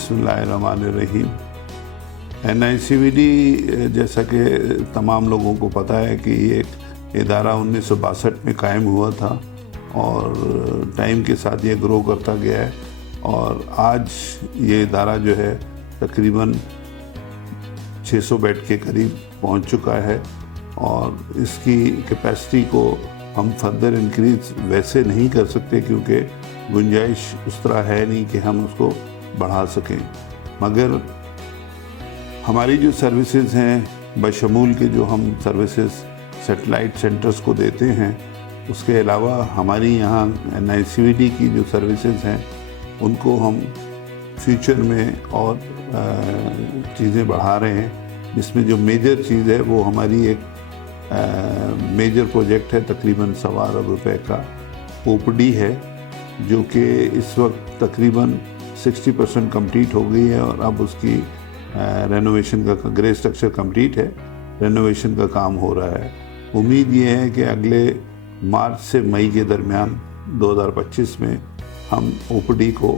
बिस्मिल्लाहिर्रहमानिर्रहीम। NICVD जैसा कि तमाम लोगों को पता है कि ये एक इदारा 1962 में कायम हुआ था और टाइम के साथ ये ग्रो करता गया है और आज ये इदारा जो है तकरीबन 600 बेड के करीब पहुंच चुका है और इसकी कैपेसिटी को हम फर्दर इंक्रीज वैसे नहीं कर सकते क्योंकि गुंजाइश उस तरह है नहीं कि हम उसको बढ़ा सकें, मगर हमारी जो सर्विसेज हैं बशमूल के जो हम सर्विसेज सेटेलाइट सेंटर्स को देते हैं, उसके अलावा हमारी यहाँ NICVD की जो सर्विसेज हैं उनको हम फ्यूचर में और चीज़ें बढ़ा रहे हैं, जिसमें जो मेजर चीज़ है वो हमारी एक मेजर प्रोजेक्ट है तकरीबन 1.25 अरब रुपए का OPD है, जो कि इस वक्त तकरीबन 60% कंप्लीट हो गई है और अब उसकी रेनोवेशन का ग्रे स्ट्रक्चर कंप्लीट है, रेनोवेशन का काम हो रहा है। उम्मीद ये है कि अगले मार्च से मई के दरमियान 2025 में हम OPD को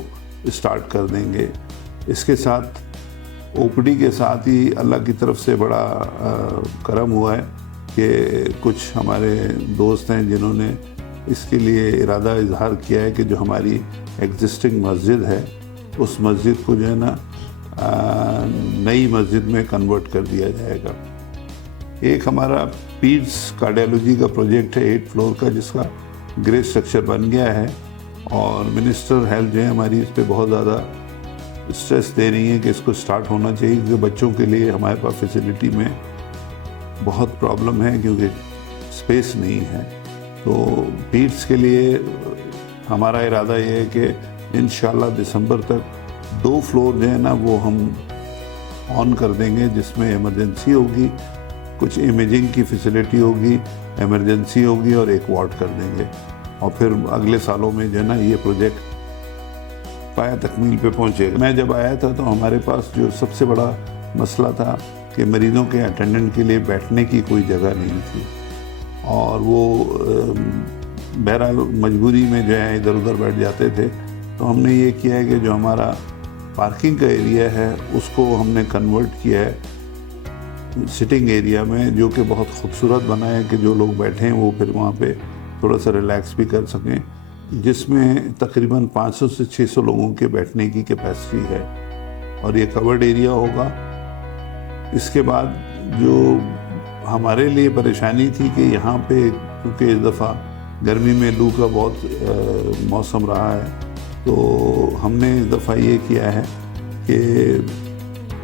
स्टार्ट कर देंगे। इसके साथ OPD के साथ ही अल्लाह की तरफ से बड़ा करम हुआ है कि कुछ हमारे दोस्त हैं जिन्होंने इसके लिए इरादा इजहार किया है कि जो हमारी एग्जिस्टिंग मस्जिद है उस मस्जिद को जो है ना नई मस्जिद में कन्वर्ट कर दिया जाएगा। एक हमारा पीड्स कार्डियोलॉजी का प्रोजेक्ट है 8 फ्लोर का, जिसका ग्रे स्ट्रक्चर बन गया है और मिनिस्टर हेल्थ जो है हमारी इस पर बहुत ज़्यादा स्ट्रेस दे रही है कि इसको स्टार्ट होना चाहिए, क्योंकि बच्चों के लिए हमारे पास फैसिलिटी में बहुत प्रॉब्लम है क्योंकि स्पेस नहीं है। तो पीड्स के लिए हमारा इरादा ये है कि इंशाल्लाह दिसंबर तक 2 फ्लोर जो है ना वो हम ऑन कर देंगे, जिसमें इमरजेंसी होगी, कुछ इमेजिंग की फैसिलिटी होगी, इमरजेंसी होगी और एक वार्ड कर देंगे और फिर अगले सालों में जो है ना ये प्रोजेक्ट पाया तकमील पे पहुंचेगा। मैं जब आया था तो हमारे पास जो सबसे बड़ा मसला था कि मरीज़ों के अटेंडेंट के लिए बैठने की कोई जगह नहीं थी और वो बहरहाल मजबूरी में जो है इधर उधर बैठ जाते थे। तो हमने ये किया है कि जो हमारा पार्किंग का एरिया है उसको हमने कन्वर्ट किया है सिटिंग एरिया में, जो कि बहुत खूबसूरत बना है कि जो लोग बैठे हैं वो फिर वहाँ पे थोड़ा सा रिलैक्स भी कर सकें, जिसमें तकरीबन 500 से 600 लोगों के बैठने की कैपेसिटी है और ये कवर्ड एरिया होगा। इसके बाद जो हमारे लिए परेशानी थी कि यहाँ पे क्योंकि इस दफ़ा गर्मी में लू का बहुत मौसम रहा है, तो हमने इस दफ़ा ये किया है कि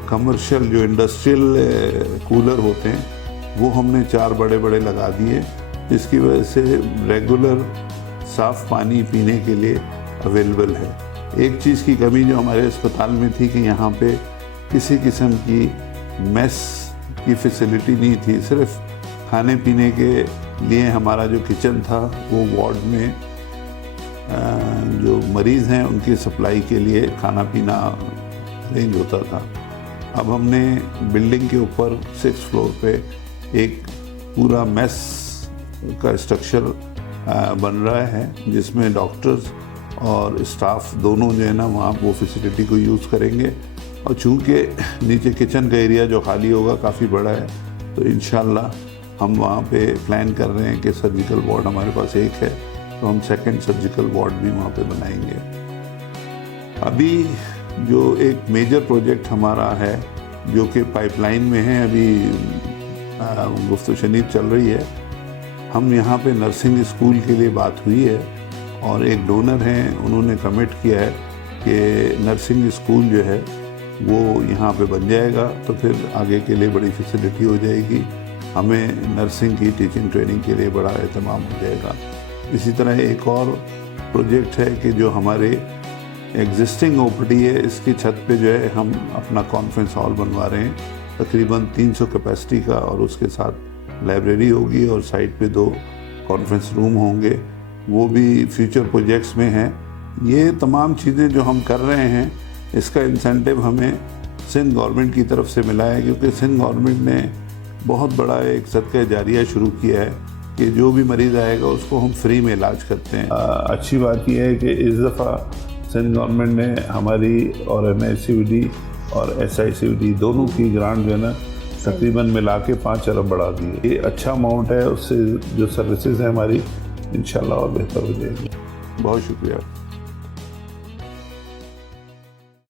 कमर्शियल जो इंडस्ट्रियल कूलर होते हैं वो हमने 4 बड़े बड़े लगा दिए, जिसकी वजह से रेगुलर साफ़ पानी पीने के लिए अवेलेबल है। एक चीज़ की कमी जो हमारे अस्पताल में थी कि यहाँ पे किसी किस्म की मेस की फैसिलिटी नहीं थी, सिर्फ खाने पीने के लिए हमारा जो किचन था वो वार्ड में जो मरीज़ हैं उनकी सप्लाई के लिए खाना पीना अरेंज होता था। अब हमने बिल्डिंग के ऊपर 6 फ्लोर पे एक पूरा मेस का स्ट्रक्चर बन रहा है, जिसमें डॉक्टर्स और स्टाफ दोनों जो है ना वहाँ वो फैसिलिटी को यूज़ करेंगे और चूँकि नीचे किचन का एरिया जो खाली होगा काफ़ी बड़ा है, तो इंशाल्लाह हम वहाँ पे प्लान कर रहे हैं कि सर्जिकल वार्ड हमारे पास एक है तो हम 2nd सर्जिकल वार्ड भी वहाँ पे बनाएंगे। अभी जो एक मेजर प्रोजेक्ट हमारा है जो कि पाइपलाइन में है, अभी गुफ्तगू शनीद चल रही है, हम यहाँ पे नर्सिंग स्कूल के लिए बात हुई है और एक डोनर हैं उन्होंने कमिट किया है कि नर्सिंग स्कूल जो है वो यहाँ पे बन जाएगा, तो फिर आगे के लिए बड़ी फैसिलिटी हो जाएगी, हमें नर्सिंग की टीचिंग ट्रेनिंग के लिए बड़ा एहतमाम हो जाएगा। इसी तरह एक और प्रोजेक्ट है कि जो हमारे एग्जिस्टिंग OPD है इसकी छत पे जो है हम अपना कॉन्फ्रेंस हॉल बनवा रहे हैं तकरीबन 300 कैपेसिटी का, और उसके साथ लाइब्रेरी होगी और साइड पे 2 कॉन्फ्रेंस रूम होंगे, वो भी फ्यूचर प्रोजेक्ट्स में हैं। ये तमाम चीज़ें जो हम कर रहे हैं इसका इंसेंटिव हमें सिंध गवर्नमेंट की तरफ से मिला है, क्योंकि सिंध गवर्नमेंट ने बहुत बड़ा एक सदका जारिया शुरू किया है कि जो भी मरीज़ आएगा उसको हम फ्री में इलाज करते हैं। अच्छी बात यह है कि इस दफ़ा سندھ گورنمنٹ نے ہماری اور NICVD اور SICVD دونوں کی گرانٹ جو ہے نا تقریباً ملا کے 5 ارب بڑھا دی ہے. یہ اچھا اماؤنٹ ہے، اس سے جو سروسز ہیں ہماری انشاءاللہ اور بہتر ہو جائے گی. بہت شکریہ.